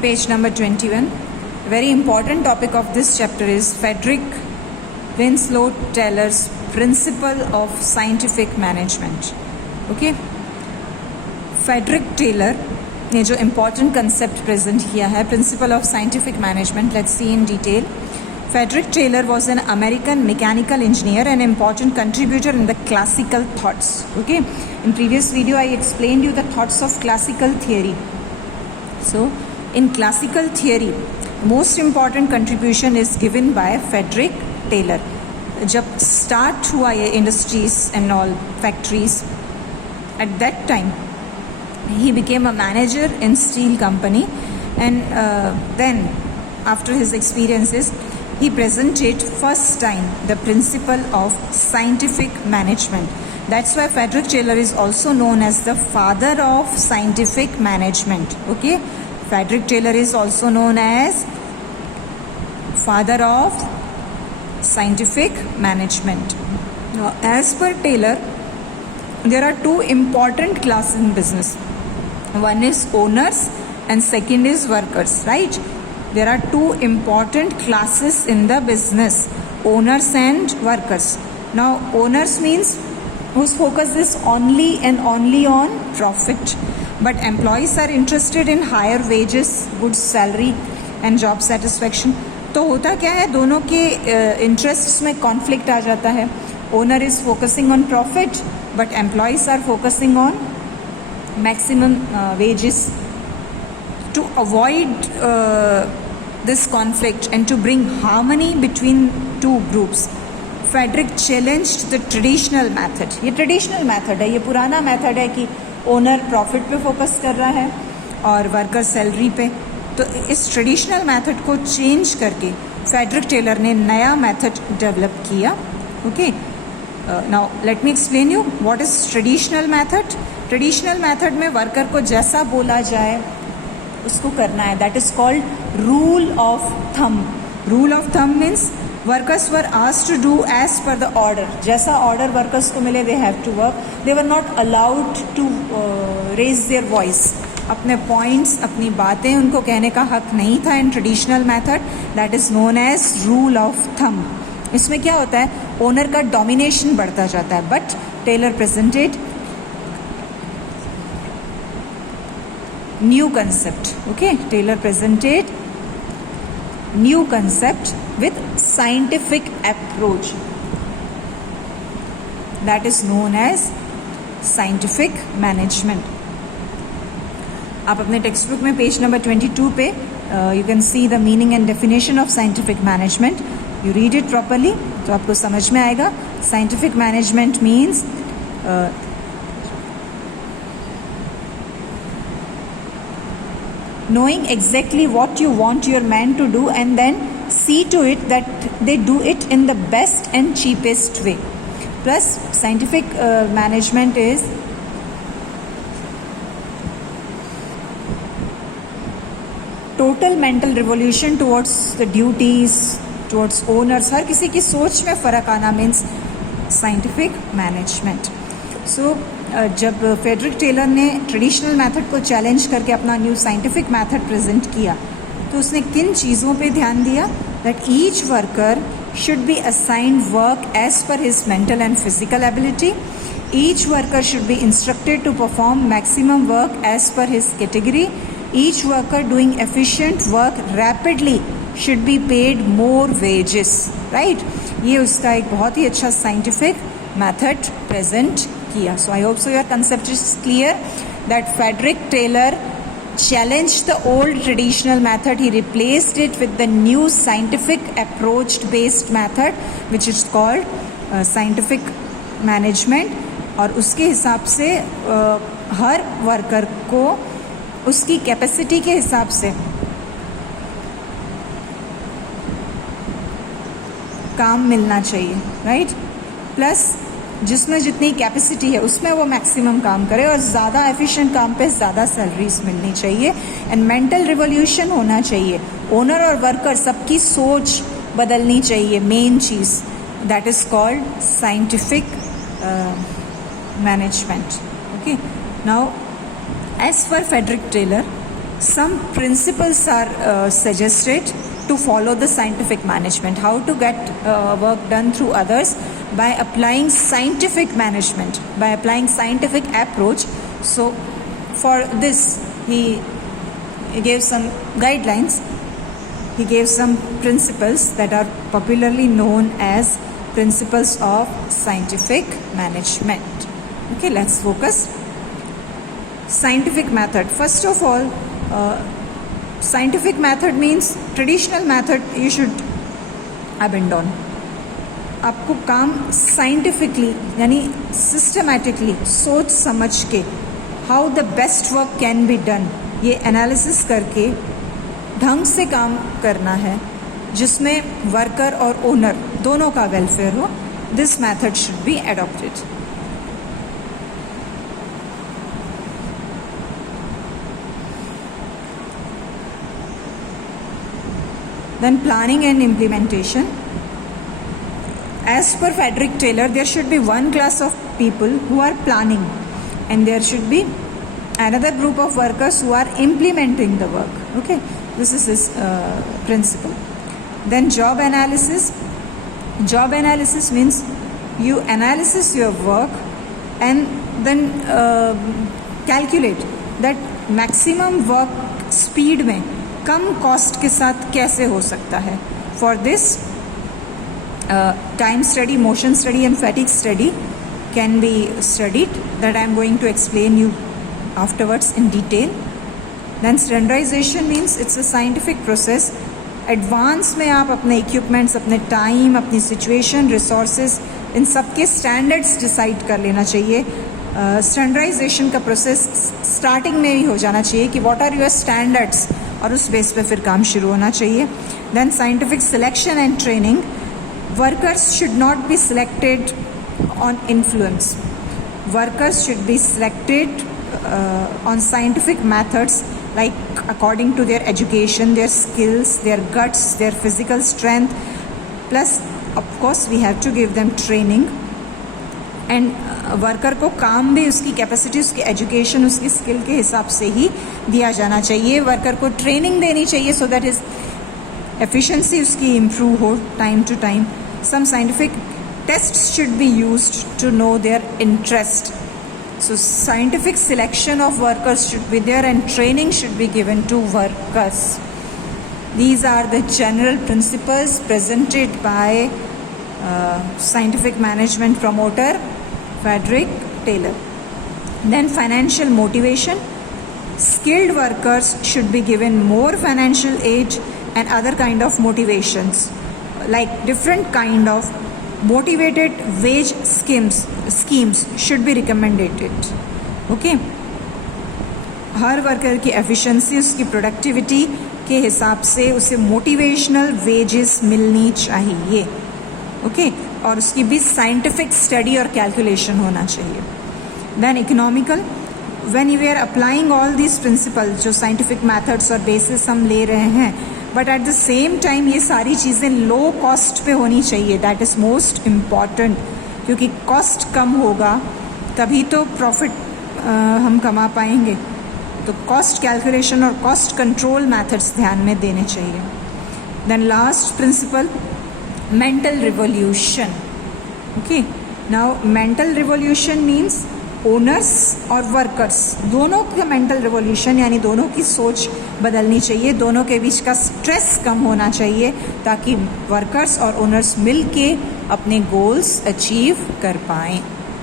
page number 21. Very important topic of this chapter is Frederick Winslow Taylor's principle of scientific management. Okay, Frederick Taylor ने जो important concept present किया है, principle of scientific management, let's see in detail. Frederick Taylor was an American mechanical engineer and important contributor in the classical thoughts. Okay, in previous video I explained you the thoughts of classical theory. So in classical theory, most important contribution is given by Frederick Taylor. जब start हुआ ये industries and all factories, at that time he became a manager in steel company, and then after his experiences he presented first time the principle of scientific management. That's why Frederick Taylor is also known as the father of scientific management. Okay, Frederick Taylor is also known as father of scientific management. Now, as per Taylor, there are two important classes in business. One is owners and second is workers, right? There are two important classes in the business, owners and workers. Now, owners means whose focus is only and only on profit, but employees are interested in higher wages, good salary and job satisfaction. तो होता क्या है, दोनों के interests में conflict आ जाता है. Owner is focusing on profit but employees are focusing on maximum wages. To avoid this conflict and to bring harmony between two groups, Frederick challenged the traditional method. ये ट्रेडिशनल मेथड है, ये पुराना method है कि owner profit पे focus कर रहा है और वर्कर सैलरी पे. तो इस ट्रेडिशनल मेथड को चेंज करके फेडरिक टेलर ने नया मेथड डेवलप किया. Okay, now let me explain you what is traditional method. Traditional method में वर्कर को जैसा बोला जाए उसको करना है. That is called rule of thumb. Rule of thumb means workers were asked to do as per the order. जैसा order workers को मिले they have to work. They were not allowed to raise their voice. अपने points, अपनी बातें उनको कहने का हक नहीं था in traditional method. That is known as rule of thumb. इसमें क्या होता है, ओनर का डोमिनेशन बढ़ता जाता है. But Taylor presented new concept. Okay, Taylor presented new concept with scientific approach that is known as scientific management. आप अपने टेक्स्ट बुक में पेज नंबर 22 पे you can see the meaning and definition of scientific management. You read it properly तो आपको समझ में आएगा. Scientific management means knowing exactly what you want your man to do and then see to it that they do it in the best and cheapest way. Plus scientific management is total mental revolution towards the duties, towards owners. हर किसी की सोच में फ़र्क आना means scientific management. So जब Frederick Taylor ने traditional method को challenge करके अपना न्यू साइंटिफिक मेथड प्रेजेंट किया तो उसने किन चीज़ों पे ध्यान दिया. That each worker should be assigned work as per his mental and physical ability. Each worker should be instructed to perform maximum work as per his category. Each worker doing efficient work rapidly should be paid more wages. Right, ये उसका एक बहुत ही अच्छा scientific method present किया. So I hope so your concept is clear that Frederick Taylor challenged the old traditional method. He replaced it with the new scientific approach based method which is called scientific management. और उसके हिसाब से हर worker को उसकी capacity के हिसाब से काम मिलना चाहिए. राइट, प्लस जिसमें जितनी कैपेसिटी है उसमें वो मैक्सिमम काम करे और ज़्यादा एफिशिएंट काम पे ज़्यादा सैलरीज मिलनी चाहिए. एंड मेंटल रिवोल्यूशन होना चाहिए. ओनर और वर्कर सबकी सोच बदलनी चाहिए. मेन चीज़ that is called scientific management. Okay, now as per Frederick Taylor some principles are suggested to follow the scientific management, how to get work done through others by applying scientific management, by applying scientific approach. So for this he gave some guidelines, he gave some principles that are popularly known as principles of scientific management. Okay, let's focus. Scientific method. First of all, scientific method means traditional method you should abandon. आपको काम scientifically यानी systematically सोच समझ के how the best work can be done, ये analysis करके ढंग से काम करना है जिसमें वर्कर और ओनर दोनों का वेलफेयर हो. This method should be adopted. Then planning and implementation. As per Frederick Taylor, there should be one class of people who are planning, and there should be another group of workers who are implementing the work. Okay, this is his principle. Then job analysis. Job analysis means you analyze your work and then calculate that maximum work speed में कम cost के साथ कैसे हो सकता है. For this time study, motion study and fatigue study can be studied, that I am going to explain you afterwards in detail. Then standardization means it's a scientific process. Advance में आप अपने equipments, अपने time, अपनी situation, resources, इन सब के standards decide कर लेना चाहिए. स्टैंडर्डाइजेशन का प्रोसेस स्टार्टिंग में ही हो जाना चाहिए कि व्हाट आर योर स्टैंडर्ड्स, और उस बेस पे फिर काम शुरू होना चाहिए. Then scientific selection and training. Workers should not be selected on influence. Workers should be selected on scientific methods like according to their education, their skills, their guts, their physical strength, plus of course we have to give them training. And worker को काम भी उसकी capacity, उसकी education, उसकी skill के हिसाब से ही दिया जाना चाहिए. वर्कर को ट्रेनिंग देनी चाहिए सो दैट इज एफिशिएंसी उसकी इम्प्रूव हो time to time. Some scientific tests should be used to know their interest. So scientific selection of workers should be there and training should be given to workers. These are the general principles presented by scientific management promoter Frederick Taylor. Then financial motivation. Skilled workers should be given more financial aid and other kind of motivations, like different kind of motivated wage schemes should be recommended. Okay, her worker की efficiency, उसकी productivity के हिसाब से उसे motivational wages मिलनी चाहिए. Okay, और उसकी भी साइंटिफिक स्टडी और कैलकुलेशन होना चाहिए. Then economical. When we are applying all these principles, जो साइंटिफिक मेथड्स और बेसिस हम ले रहे हैं, but at the same time ये सारी चीज़ें लो कॉस्ट पे होनी चाहिए. दैट इज़ मोस्ट इम्पॉर्टेंट, क्योंकि कॉस्ट कम होगा तभी तो प्रॉफिट हम कमा पाएंगे. तो कॉस्ट कैलकुलेशन और कॉस्ट कंट्रोल मेथड्स ध्यान में देने चाहिए. Then last principle, mental revolution. Okay, now mental revolution means owners और वर्कर्स दोनों का मेंटल रिवॉल्यूशन, यानी दोनों की सोच बदलनी चाहिए. दोनों के बीच का स्ट्रेस कम होना चाहिए ताकि वर्कर्स और ओनर्स मिल के अपने गोल्स अचीव कर पाएं.